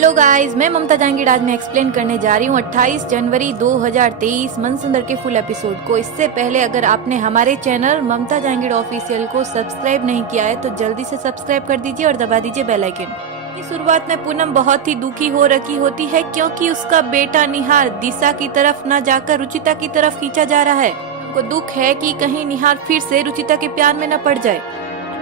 Hello guys, मैं ममता जहांगीर आज मैं एक्सप्लेन करने जा रही हूँ 28 जनवरी 2023 मनसुंदर के फुल एपिसोड को। इससे पहले अगर आपने हमारे चैनल ममता जहांगीर ऑफिशियल को सब्सक्राइब नहीं किया है तो जल्दी से सब्सक्राइब कर दीजिए और दबा दीजिए बेल आइकन। की शुरुआत में पूनम बहुत ही दुखी हो रखी होती है क्योंकि उसका बेटा निहार दिशा की तरफ न जाकर रुचिता की तरफ खींचा जा रहा है। उनको दुख है कि कहीं निहार फिर से रुचिता के प्यार में न पड़ जाए।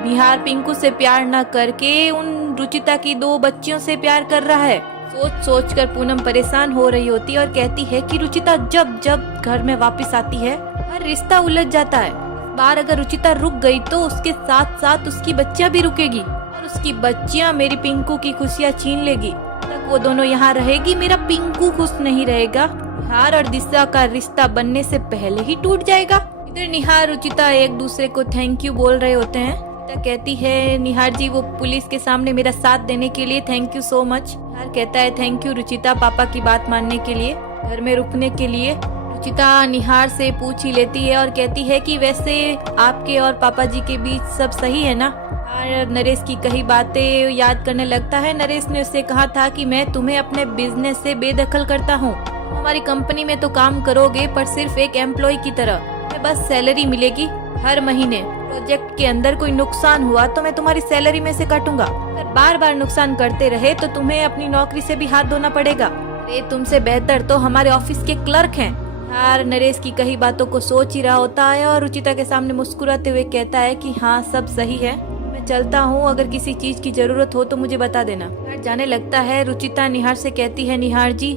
निहार पिंकू से प्यार न करके उन रुचिता की 2 बच्चियों से प्यार कर रहा है। सोच सोच कर पूनम परेशान हो रही होती है और कहती है कि रुचिता जब जब घर में वापस आती है हर रिश्ता उलझ जाता है। इस बार अगर रुचिता रुक गई तो उसके साथ साथ उसकी बच्चियां भी रुकेगी और उसकी बच्चियां मेरी पिंकू की खुशियां छीन लेगी। तक वो दोनों यहाँ रहेगी, मेरा पिंकू खुश नहीं रहेगा। निहार और दिशा का रिश्ता बनने से पहले ही टूट जाएगा। इधर निहार रुचिता एक दूसरे को थैंक यू बोल रहे होते हैं। कहती है निहार जी वो पुलिस के सामने मेरा साथ देने के लिए थैंक यू सो मच। निहार कहता है थैंक यू रुचिता पापा की बात मानने के लिए, घर में रुकने के लिए। रुचिता निहार से पूछ ही लेती है और कहती है कि वैसे आपके और पापा जी के बीच सब सही है ना। निहार नरेश की कई बातें याद करने लगता है। नरेश ने उससे कहा था कि मैं तुम्हें अपने बिजनेस से बेदखल करता हूँ, हमारी कंपनी में तो काम करोगे पर सिर्फ एक एम्प्लॉय की तरह, तुम्हें बस सैलरी मिलेगी हर महीने। प्रोजेक्ट के अंदर कोई नुकसान हुआ तो मैं तुम्हारी सैलरी में से काटूंगा। अगर बार बार नुकसान करते रहे तो तुम्हें अपनी नौकरी से भी हाथ धोना पड़ेगा। अरे तुमसे बेहतर तो हमारे ऑफिस के क्लर्क हैं। यार नरेश की कई बातों को सोच ही रहा होता है और रुचिता के सामने मुस्कुराते हुए कहता है कि हाँ सब सही है, मैं चलता हूँ, अगर किसी चीज की जरूरत हो तो मुझे बता देना। जाने लगता है। रुचिता निहार से कहती है निहार जी।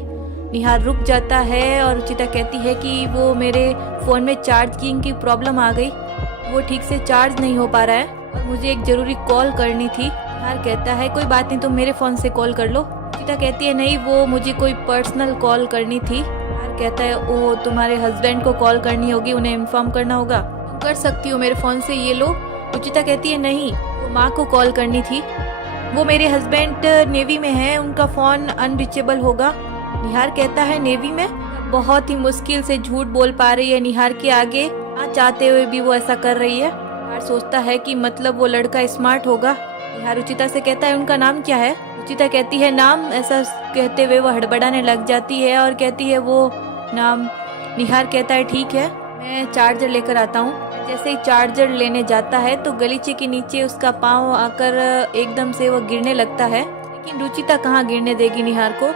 निहार रुक जाता है और रुचिता कहती है कि वो मेरे फोन में चार्जिंग की प्रॉब्लम आ गई, वो ठीक से चार्ज नहीं हो पा रहा है और मुझे एक जरूरी कॉल करनी थी। निहार कहता है कोई बात नहीं, तुम मेरे फोन से कॉल कर लो। रुचिता कहती है नहीं वो मुझे कोई पर्सनल कॉल करनी थी। निहार कहता है ओ तुम्हारे हस्बैंड को कॉल करनी होगी, उन्हें इन्फॉर्म करना होगा, तुम कर सकती हो मेरे फोन से, ये लो। रुचिता कहती है नहीं वो माँ को कॉल करनी थी, वो मेरे हस्बैंड नेवी में है, उनका फोन अनरीचेबल होगा। निहार कहता है नेवी में। बहुत ही मुश्किल से झूठ बोल पा रही है निहार के आगे, चाहते हुए भी वो ऐसा कर रही है। निहार सोचता है कि मतलब वो लड़का स्मार्ट होगा। निहार रुचिता से कहता है उनका नाम क्या है। रुचिता कहती है नाम, ऐसा कहते हुए वो हड़बड़ाने लग जाती है और कहती है वो नाम। निहार कहता है ठीक है मैं चार्जर लेकर आता हूँ। जैसे ही चार्जर लेने जाता है तो गलीचे के नीचे उसका पाँव आकर एकदम से वो गिरने लगता है, लेकिन रुचिता कहाँ गिरने देगी निहार को।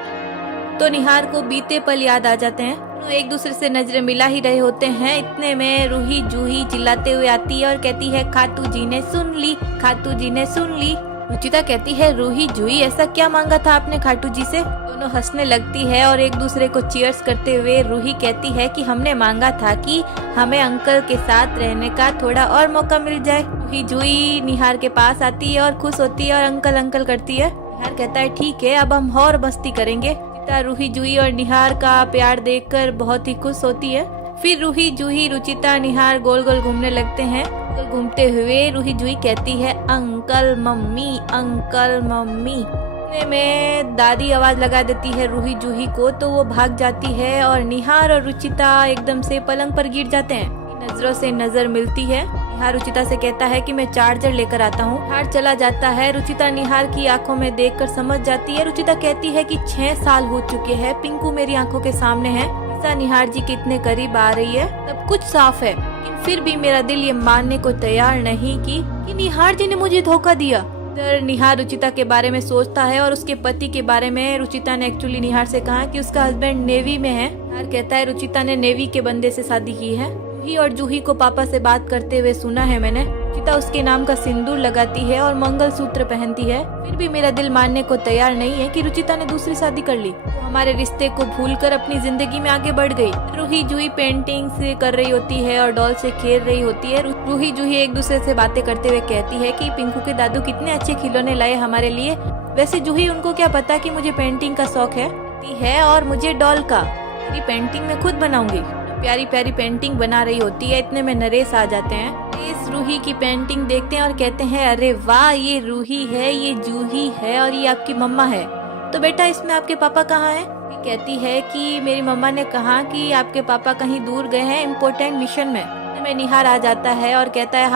तो निहार को बीते पल याद आ जाते हैं। एक दूसरे से नजरें मिला ही रहे होते हैं। इतने में रूही जूही चिल्लाते हुए आती है और कहती है खातू जी ने सुन ली, खातू जी ने सुन ली। रुचिता कहती है रूही जूही ऐसा क्या मांगा था आपने खाटू जी से। दोनों हंसने लगती है और एक दूसरे को चीयर्स करते हुए रूही कहती है कि हमने मांगा था कि हमें अंकल के साथ रहने का थोड़ा और मौका मिल जाए। रूही जूही निहार के पास आती है और खुश होती है और अंकल अंकल करती है। निहार कहता है ठीक है अब हम और मस्ती करेंगे। रूही जूही और निहार का प्यार देखकर बहुत ही खुश होती है। फिर रूही जूही रुचिता निहार गोल गोल घूमने लगते हैं। घूमते हुए रूही जूही कहती है अंकल मम्मी, अंकल मम्मी। इतने में दादी आवाज लगा देती है रूही जूही को, तो वो भाग जाती है और निहार और रुचिता एकदम से पलंग पर गिर जाते हैं। नजरों से नजर मिलती है। निहार रुचिता से कहता है कि मैं चार्जर लेकर आता हूँ। निहार चला जाता है। रुचिता निहार की आंखों में देखकर समझ जाती है। रुचिता कहती है कि 6 साल हो चुके हैं, पिंकू मेरी आंखों के सामने है, दिशा निहार जी के इतने करीब आ रही है, सब कुछ साफ है, लेकिन फिर भी मेरा दिल ये मानने को तैयार नहीं कि निहार जी ने मुझे धोखा दिया। इधर निहार रुचिता के बारे में सोचता है और उसके पति के बारे में। रुचिता ने एक्चुअली निहार से कहा कि उसका हस्बैंड नेवी में है। निहार कहता है रुचिता ने नेवी के बंदे से शादी की है। रूही और जूही को पापा से बात करते हुए सुना है मैंने। रुचिता उसके नाम का सिंदूर लगाती है और मंगलसूत्र पहनती है। फिर भी मेरा दिल मानने को तैयार नहीं है कि रुचिता ने दूसरी शादी कर ली। वो हमारे रिश्ते को भूलकर अपनी जिंदगी में आगे बढ़ गई। रूही जूही पेंटिंग से कर रही होती है और डॉल से खेल रही होती है। रूही जूही एक दूसरे से बातें करते हुए कहती है कि पिंकू के दादू कितने अच्छे खिलौने लाए हमारे लिए। वैसे जूही उनको क्या पता कि मुझे पेंटिंग का शौक है और मुझे डॉल का, मेरी पेंटिंग मैं खुद बनाऊंगी। प्यारी प्यारी पेंटिंग बना रही होती है। इतने में नरेश आ जाते हैं। नरेश रूही की पेंटिंग देखते हैं और कहते हैं अरे वाह ये रूही है, ये जूही है और ये आपकी मम्मा है, तो बेटा इसमें आपके पापा कहाँ हैं। कहती है कि मेरी मम्मा ने कहा कि आपके पापा कहीं दूर गए हैं इम्पोर्टेंट मिशन में। निहार आ जाता है और कहता है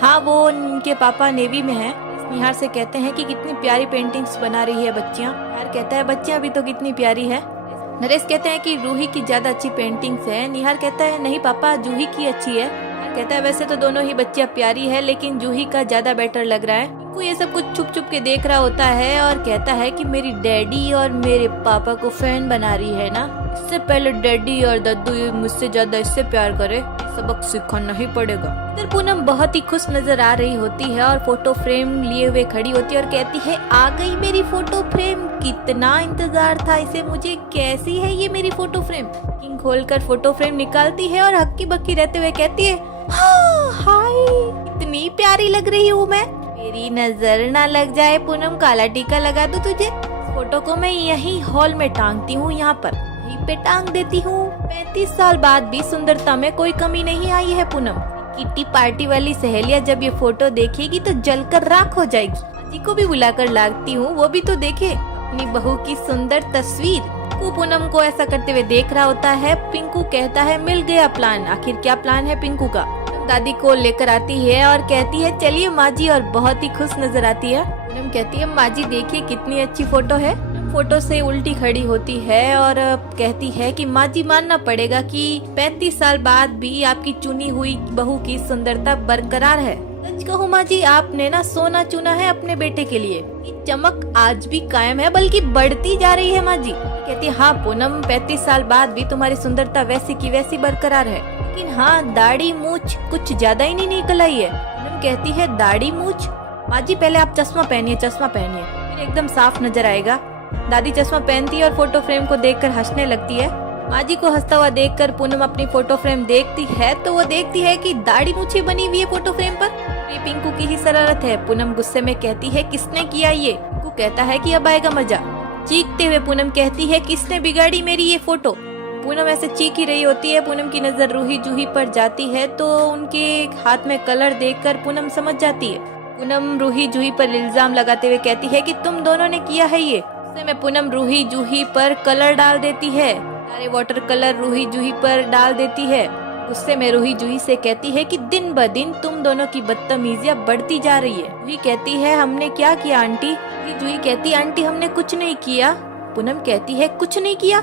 हाँ वो उनके पापा नेवी में है। निहार से कहते हैं कि कितनी प्यारी पेंटिंग्स बना रही है बच्चियाँ। निहार कहता है बच्चियाँ भी तो कितनी प्यारी है। नरेश कहते हैं कि रूही की ज्यादा अच्छी पेंटिंग्स है। निहार कहता है नहीं पापा, जूही की अच्छी है। निहार कहता है वैसे तो दोनों ही बच्चियाँ प्यारी है, लेकिन जूही का ज्यादा बेटर लग रहा है। पिंकू ये सब कुछ छुप छुप के देख रहा होता है और कहता है कि मेरी डैडी और मेरे पापा को फैन बना रही है ना। इससे पहले डैडी और दद्दू मुझसे ज्यादा इससे प्यार करे, सबक सीखना ही पड़ेगा। इधर पूनम बहुत ही खुश नजर आ रही होती है और फोटो फ्रेम लिए हुए खड़ी होती है और कहती है आ गई मेरी फोटो फ्रेम, कितना इंतजार था इसे मुझे, कैसी है ये मेरी फोटो फ्रेम। किंग खोलकर फोटो फ्रेम निकालती है और हक्की बक्की रहते हुए कहती है हाँ, हाय इतनी प्यारी लग रही हूँ मैं, मेरी नजर ना लग जाए पूनम, काला टीका लगा दूं तुझे। फोटो को मैं यही हॉल में टांगती हूँ, यहाँ पर यहीं पे टांग देती हूँ। 35 साल बाद भी सुंदरता में कोई कमी नहीं आई है पूनम। किट्टी पार्टी वाली सहेलियां जब ये फोटो देखेगी तो जलकर राख हो जाएगी। जी को भी बुलाकर लाती हूँ, वो भी तो देखे अपनी बहू की सुंदर तस्वीर। पिंकू पूनम को ऐसा करते हुए देख रहा होता है। पिंकू कहता है मिल गया प्लान। आखिर क्या प्लान है पिंकू का? दादी को लेकर आती है और कहती है चलिए माँ जी, और बहुत ही खुश नजर आती है। पूनम कहती है माँ जी देखिए कितनी अच्छी फोटो है। फोटो से उल्टी खड़ी होती है और कहती है कि माँ जी मानना पड़ेगा कि 35 साल बाद भी आपकी चुनी हुई बहू की सुंदरता बरकरार है। सच कहूँ माँ जी, आपने ना सोना चुना है अपने बेटे के लिए। ये चमक आज भी कायम है, बल्कि बढ़ती जा रही है माँ जी। कहती है हाँ पूनम, 35 साल बाद भी तुम्हारी सुंदरता वैसी की वैसी बरकरार है, लेकिन हाँ दाढ़ी मूछ कुछ ज्यादा ही नहीं निकल आई है। पूनम कहती है दाढ़ी मूछ? माँ जी पहले आप चश्मा पहनिए, चश्मा पहनिए, फिर एकदम साफ नजर आएगा। दादी चश्मा पहनती है और फोटो फ्रेम को देखकर हंसने लगती है। माँ जी को हंसता हुआ देखकर पूनम अपनी फोटो फ्रेम देखती है तो वो देखती है कि दाढ़ी मूछें बनी हुई है फोटो फ्रेम पर। ये पिंकू की ही शरारत है। पूनम गुस्से में कहती है किसने किया ये? पिंकू कहता है कि अब आएगा मजा। चीखते हुए पूनम कहती है किसने बिगाड़ी मेरी ये फोटो? पूनम ऐसे चीख ही रही होती है। पूनम की नजर रूही जूही पर जाती है तो उनके हाथ में कलर देखकर पूनम समझ जाती है। पूनम रूही जूही पर इल्जाम लगाते हुए कहती है कि तुम दोनों ने किया है ये। में पूनम रूही जूही पर कलर डाल देती है, सारे वाटर कलर रूही जूही पर डाल देती है। गुस्से में रूही जूही से कहती है कि दिन ब दिन तुम दोनों की बदतमीजियां बढ़ती जा रही है। रूही कहती है हमने क्या किया आंटी? जूही कहती आंटी हमने कुछ नहीं किया। पूनम कहती है कुछ नहीं किया?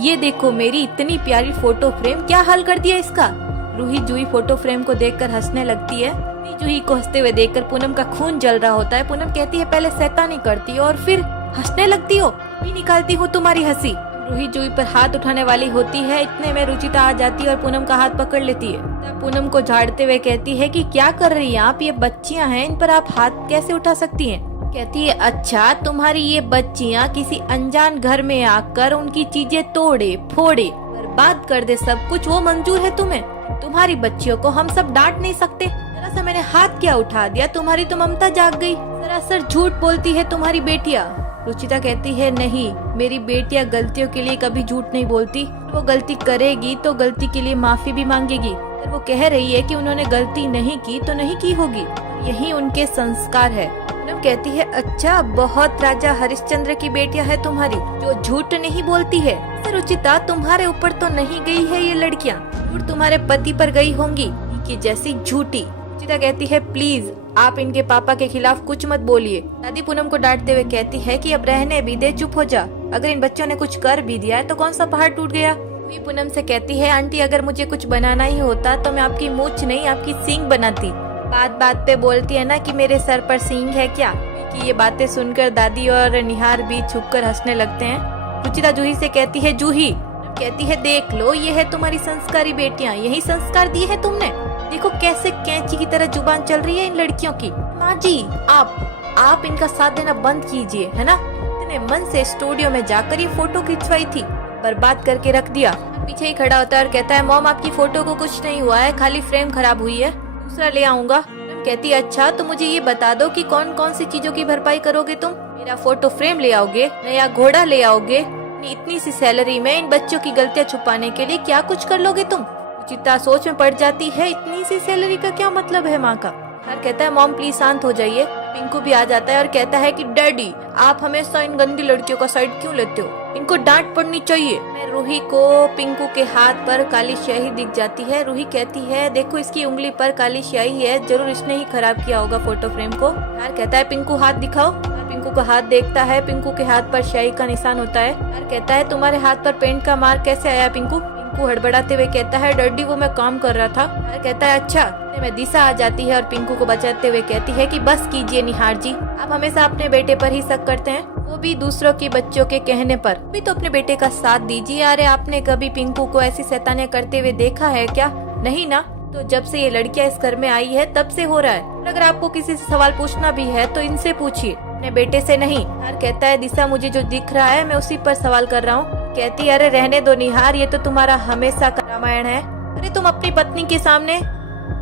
ये देखो मेरी इतनी प्यारी फोटो फ्रेम, क्या हाल कर दिया इसका। रूही जूही फोटो फ्रेम को देखकर हंसने लगती है। जूही को हंसते हुए देखकर पूनम का खून जल रहा होता है। पूनम कहती है पहले शैतानी करती हो और फिर हंसने लगती हो, भी निकालती हूँ तुम्हारी हंसी। रूही जूही पर हाथ उठाने वाली होती है, इतने में रुचिता आ जाती है और पूनम का हाथ पकड़ लेती है। तब पूनम को झाड़ते हुए कहती है कि क्या कर रही हैं आप, ये बच्चियां हैं, इन पर आप हाथ कैसे उठा सकती हैं? कहती है अच्छा तुम्हारी ये बच्चियां किसी अनजान घर में आकर उनकी चीजें तोड़े फोड़े बर्बाद कर दे सब कुछ, वो मंजूर है तुम्हें? तुम्हारी बच्चियों को हम सब डांट नहीं सकते? जरा सा मैंने हाथ क्या उठा दिया, तुम्हारी तो ममता जाग गई। सरासर झूठ बोलती है तुम्हारी बेटियां। रुचिता कहती है नहीं, मेरी बेटियां गलतियों के लिए कभी झूठ नहीं बोलती। वो गलती करेगी तो गलती के लिए माफी भी मांगेगी। अगर वो कह रही है कि उन्होंने गलती नहीं की तो नहीं की होगी, यही उनके संस्कार है। पूनम कहती है अच्छा बहुत राजा हरिश्चंद्र की बेटियां है तुम्हारी जो झूठ नहीं बोलती है। रुचिता तुम्हारे ऊपर तो नहीं गई है ये लड़कियां, झूठ तुम्हारे पति पर गई होंगी कि जैसी झूठी। रुचिता कहती है प्लीज आप इनके पापा के खिलाफ कुछ मत बोलिए। दादी पूनम को डांटते हुए कहती है कि अब रहने भी दे, चुप हो जा। अगर इन बच्चों ने कुछ कर भी दिया है तो कौन सा पहाड़ टूट गया। पूनम से कहती है आंटी अगर मुझे कुछ बनाना ही होता तो मैं आपकी मूंछ नहीं आपकी सींग बनाती। बात बात पे बोलती है ना कि मेरे सर पर सींग है क्या। कि ये बातें सुनकर दादी और निहार भी छुपकर हंसने लगते हैं। रुचिता जूही से कहती है जूही कहती है देख लो ये है तुम्हारी संस्कारी बेटियां, यही संस्कार दिए है तुमने। देखो कैसे कैंची की तरह जुबान चल रही है इन लड़कियों की। माँ जी आप इनका साथ देना बंद कीजिए, है ना। इतने मन से स्टूडियो में जाकर ये फोटो खिंचवाई थी, बर्बाद करके रख दिया। पीछे ही खड़ा होता है और कहता है मॉम आपकी फोटो को कुछ नहीं हुआ है, खाली फ्रेम खराब हुई है, दूसरा ले आऊंगा। कहती है अच्छा तो मुझे ये बता दो कि कौन कौन सी चीजों की भरपाई करोगे तुम। मेरा फोटो फ्रेम ले आओगे, नया घोड़ा ले आओगे, इतनी सी सैलरी में इन बच्चों की गलतियां छुपाने के लिए क्या कुछ कर लोगे तुम। रुचिता सोच में पड़ जाती है, इतनी सी सैलरी का क्या मतलब है माँ का। हर कहता है मॉम प्लीज शांत हो जाइए, पिंकू भी आ जाता है और कहता है कि डैडी आप हमेशा इन गंदी लड़कियों का साइड क्यों लेते हो, इनको डांट पड़नी चाहिए। रूही को पिंकू के हाथ पर काली स्याही दिख जाती है। रूही कहती है देखो इसकी उंगली पर काली स्याही है, जरूर इसने ही खराब किया होगा फोटो फ्रेम को। यार कहता है पिंकू हाथ दिखाओ। पिंकू का हाथ देखता है, पिंकू के हाथ पर स्याही का निशान होता है। यार कहता है तुम्हारे हाथ पर पेंट का मार्क कैसे आया पिंकू। पिंकू हड़बड़ाते हुए कहता है डैडी वो मैं काम कर रहा था। यार कहता है अच्छा। में दिशा आ जाती है और पिंकू को बचाते हुए कहती है कि बस कीजिए निहार जी, आप हमेशा अपने बेटे पर ही शक करते हैं, वो भी दूसरों के बच्चों के कहने पर। भी तो अपने बेटे का साथ दीजिए। अरे आपने कभी पिंकू को ऐसी शैतानियां करते हुए देखा है क्या? नहीं ना। तो जब से ये लड़कियां इस घर में आई है तब से हो रहा है। अगर आपको किसी से सवाल पूछना भी है तो इनसे पूछिए, अपने बेटे से नहीं। यार कहता है दिशा मुझे जो दिख रहा है मैं उसी पर सवाल कर रहा हूँ। कहती है अरे रहने दो निहार, ये तो तुम्हारा हमेशा का रामायण है। अरे तुम अपनी पत्नी के सामने,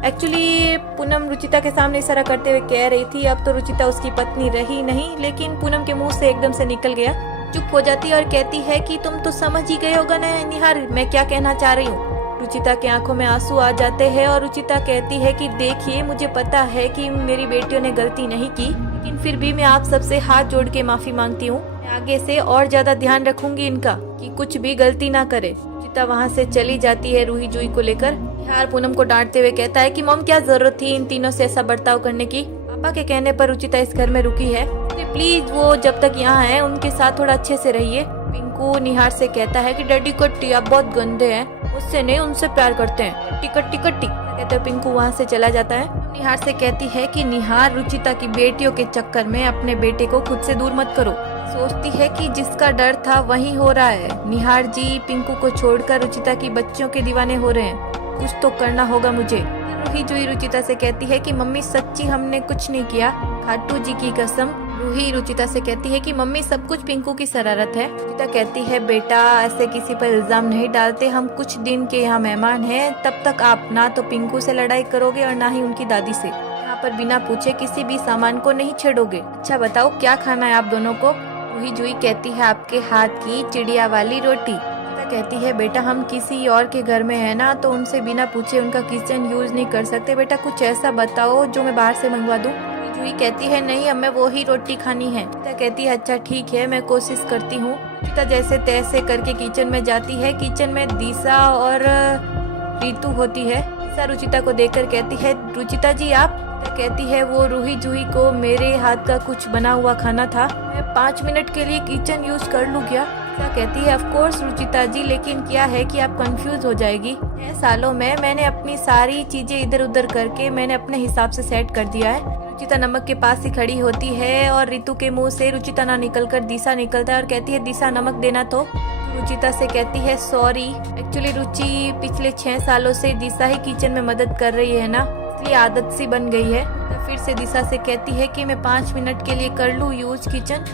एक्चुअली पूनम रुचिता के सामने इशारा करते हुए कह रही थी, अब तो रुचिता उसकी पत्नी रही नहीं, लेकिन पूनम के मुंह से एकदम से निकल गया। चुप हो जाती है और कहती है कि तुम तो समझ ही गए होगा ना निहार मैं क्या कहना चाह रही हूँ। रुचिता के आंखों में आंसू आ जाते हैं और रुचिता कहती है कि देखिए मुझे पता है कि मेरी बेटियों ने गलती नहीं की, लेकिन फिर भी मैं आप सबसे हाथ जोड़ के माफी मांगती हूँ। मैं आगे से और ज्यादा ध्यान रखूंगी इनका कि कुछ भी गलती ना करे। रुचिता वहाँ से चली जाती है रूही जूही को लेकर। निहार पूनम को डांटते हुए कहता है कि मॉम क्या जरूरत थी इन तीनों से ऐसा बर्ताव करने की। पापा के कहने पर रुचिता इस घर में रुकी है, तो प्लीज वो जब तक यहाँ है उनके साथ थोड़ा अच्छे से रहिए। पिंकू निहार से कहता है कि डैडी कट्टी आप बहुत गंदे हैं, उससे नहीं उनसे प्यार करते हैं, कट्टी कट्टी कट्टी कहते हैं। पिंकू वहाँ से चला जाता है। निहार से कहती है कि निहार रुचिता की बेटियों के चक्कर में अपने बेटे को खुद से दूर मत करो। सोचती है कि जिसका डर था वही हो रहा है। निहार जी पिंकू को छोड़कर रुचिता की बच्चियों के दीवाने हो रहे हैं, कुछ तो करना होगा मुझे। रूही जूही रुचिता से कहती है कि मम्मी सच्ची हमने कुछ नहीं किया, खाटू जी की कसम। रूही रुचिता से कहती है कि मम्मी सब कुछ पिंकू की शरारत है। रुचिता कहती है बेटा ऐसे किसी पर इल्जाम नहीं डालते, हम कुछ दिन के यहाँ मेहमान हैं, तब तक आप ना तो पिंकू से लड़ाई करोगे और ना ही उनकी दादी से। यहाँ पर बिना पूछे किसी भी सामान को नहीं छेड़ोगे। अच्छा बताओ क्या खाना है आप दोनों को। रूही जूही कहती है आपके हाथ की चिड़िया वाली रोटी। कहती है बेटा हम किसी और के घर में है ना, तो उनसे बिना पूछे उनका किचन यूज नहीं कर सकते। बेटा कुछ ऐसा बताओ जो मैं बाहर से मंगवा दूं। जूही कहती है नहीं हमें वो ही रोटी खानी है। रुचिता कहती है अच्छा ठीक है मैं कोशिश करती हूँ। रुचिता जैसे तैसे करके किचन में जाती है। किचन में दिशा और रीतू होती है। दिशा रुचिता को देखकर कहती है रुचिता जी आप। कहती है वो रूही जूही को मेरे हाथ का कुछ बना हुआ खाना था, मैं 5 मिनट के लिए किचन यूज कर लूँ क्या। कहती है ऑफ कोर्स रुचिता जी, लेकिन क्या है कि आप कंफ्यूज हो जाएगी। 6 सालों में मैंने अपनी सारी चीजें इधर उधर करके मैंने अपने हिसाब से सेट कर दिया है। रुचिता नमक के पास ही खड़ी होती है और ऋतु के मुंह से रुचिता ना निकलकर दिशा निकलता है और कहती है दिशा नमक देना। तो रुचिता से कहती है सॉरी, एक्चुअली रुचि पिछले 6 सालों से दिशा ही किचन में मदद कर रही है ना, इसलिए आदत सी बन गई है। तो फिर से दिशा से कहती है कि मैं 5 मिनट के लिए कर लूँ यूज किचन।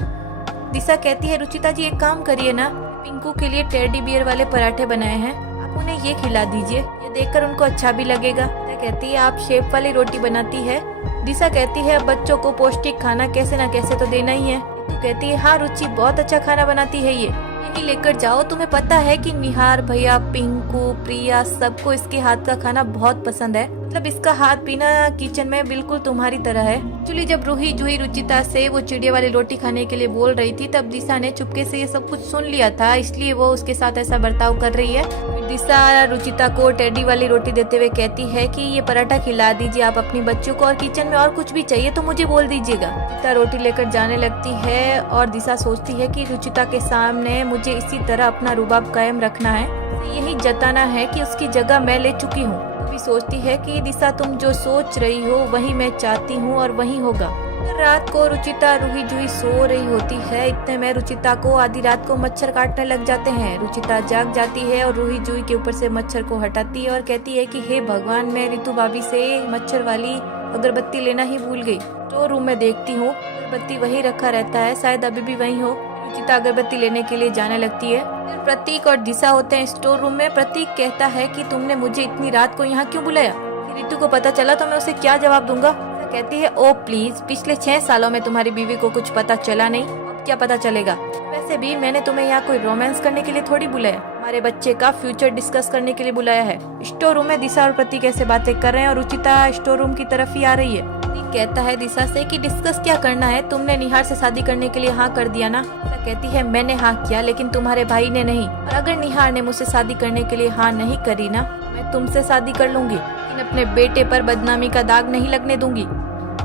दिशा कहती है रुचिता जी एक काम करिए ना, पिंकू के लिए टेडी बियर वाले पराठे बनाए हैं, आप उन्हें ये खिला दीजिए, ये देखकर उनको अच्छा भी लगेगा। कहती है आप शेप वाली रोटी बनाती है। दिशा कहती है बच्चों को पौष्टिक खाना कैसे न कैसे तो देना ही है। तो कहती है हाँ रुचि बहुत अच्छा खाना बनाती है, यही लेकर जाओ, तुम्हें पता है कि निहार भैया पिंकू प्रिया सबको इसके हाथ का खाना बहुत पसंद है, मतलब इसका हाथ बिना किचन में बिल्कुल तुम्हारी तरह है। एक्चुअली जब रूही जूही रुचिता से वो चिड़िया वाली रोटी खाने के लिए बोल रही थी तब दिशा ने चुपके से ये सब कुछ सुन लिया था, इसलिए वो उसके साथ ऐसा बर्ताव कर रही है। दिशा रुचिता को टेडी वाली रोटी देते हुए कहती है कि ये पराठा खिला दीजिए आप अपनी बच्चों को, और किचन में और कुछ भी चाहिए तो मुझे बोल दीजिएगा। रुचिता रोटी लेकर जाने लगती है और दिशा सोचती है कि रुचिता के सामने मुझे इसी तरह अपना रुबाब कायम रखना है, यही जताना है कि उसकी जगह मैं ले चुकी हूँ। भी सोचती है कि दिशा तुम जो सोच रही हो वही मैं चाहती हूँ और वही होगा। रात को रुचिता रूही जूही सो रही होती है, इतने में रुचिता को आधी रात को मच्छर काटने लग जाते हैं। रुचिता जाग जाती है और रूही जूही के ऊपर से मच्छर को हटाती है और कहती है कि हे भगवान, मैं ऋतु भाभी से मच्छर वाली अगरबत्ती लेना ही भूल गई। तो रूम में देखती हूँ अगरबत्ती वही रखा रहता है, शायद अभी भी वही हो। रुचिता अगरबत्ती लेने के लिए जाने लगती है। प्रतीक और दिशा होते हैं स्टोर रूम में। प्रतीक कहता है कि तुमने मुझे इतनी रात को यहाँ क्यों बुलाया, ऋतु को पता चला तो मैं उसे क्या जवाब दूंगा। कहती है ओ प्लीज, पिछले 6 सालों में तुम्हारी बीवी को कुछ पता चला नहीं, अब क्या पता चलेगा। वैसे भी मैंने तुम्हें यहाँ कोई रोमांस करने के लिए थोड़ी बुलाया, हमारे बच्चे का फ्यूचर डिस्कस करने के लिए बुलाया है। स्टोर रूम में दिशा और प्रतीक ऐसे बातें कर रहे हैं और रुचिता स्टोर रूम की तरफ ही आ रही है। प्रतीक कहता है दिशा से कि डिस्कस क्या करना है, तुमने निहार से शादी करने के लिए हाँ कर दिया ना। दिशा कहती है मैंने हाँ किया लेकिन तुम्हारे भाई ने नहीं, और अगर निहार ने मुझसे शादी करने के लिए हाँ नहीं करी ना, मैं तुमसे शादी कर लूंगी, लेकिन अपने बेटे पर बदनामी का दाग नहीं लगने दूंगी।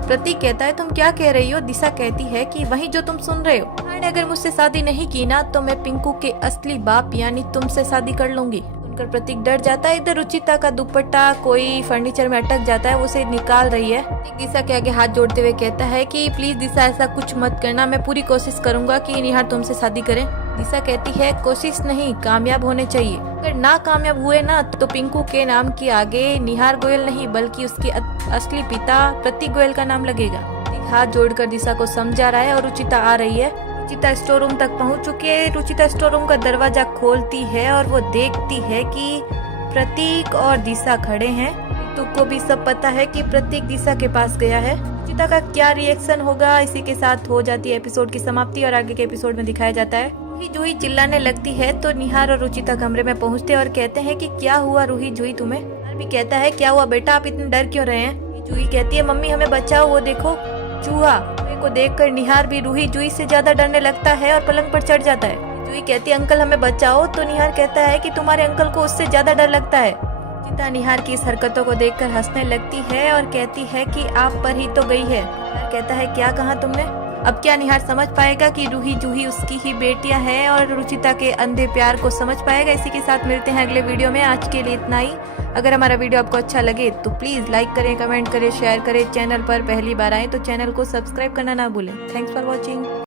प्रतीक कहता है तुम क्या कह रही हो। दिशा कहती है कि वही जो तुम सुन रहे हो, निहार ने अगर मुझसे शादी नहीं की ना तो मैं पिंकू के असली बाप यानी तुमसे शादी कर लूंगी। सुनकर प्रतीक डर जाता है। इधर रुचिता का दुपट्टा कोई फर्नीचर में अटक जाता है, वो उसे निकाल रही है। प्रतीक दिशा के आगे हाथ जोड़ते हुए कहता है कि प्लीज दिशा ऐसा कुछ मत करना, मैं पूरी कोशिश करूंगा कि निहार तुमसे शादी करे। दिशा कहती है कोशिश नहीं, कामयाब होने चाहिए, अगर ना कामयाब हुए ना तो पिंकू के नाम के आगे निहार गोयल नहीं बल्कि उसके असली पिता प्रतीक गोयल का नाम लगेगा। हाथ जोड़कर दिशा को समझा रहा है और रुचिता आ रही है। रुचिता स्टोर रूम तक पहुंच चुकी है। रुचिता स्टोर रूम का दरवाजा खोलती है और वो देखती है कि प्रतीक और दिशा खड़े हैं। रितु को भी सब पता है कि प्रतीक दिशा के पास गया है। रुचिता का क्या रिएक्शन होगा, इसी के साथ हो जाती है एपिसोड की समाप्ति और आगे के एपिसोड में दिखाया जाता है। रूही जूही चिल्लाने लगती है तो निहार और रुचिता कमरे में पहुंचते और कहते हैं कि क्या हुआ रूही जूही तुम्हें। निहार भी कहता है क्या हुआ बेटा, आप इतने डर क्यों रहे हैं। जूही कहती है मम्मी हमें बचाओ, वो देखो चूहा। को देखकर निहार भी रूही जूही से ज्यादा डरने लगता है और पलंग पर चढ़ जाता है। जूही कहती है अंकल हमें बचाओ, तो निहार कहता है कि तुम्हारे अंकल को उससे ज्यादा डर लगता है। रुचिता निहार की इस हरकतों को देखकर हंसने लगती है और कहती है कि आप पर ही तो गई है। निहार कहता है क्या कहा तुमने। अब क्या निहार समझ पाएगा कि रूही जूही उसकी ही बेटियां हैं और रुचिता के अंधे प्यार को समझ पाएगा। इसी के साथ मिलते हैं अगले वीडियो में। आज के लिए इतना ही। अगर हमारा वीडियो आपको अच्छा लगे तो प्लीज लाइक करें, कमेंट करें, शेयर करें। चैनल पर पहली बार आए तो चैनल को सब्सक्राइब करना ना भूलें। Thanks for watching.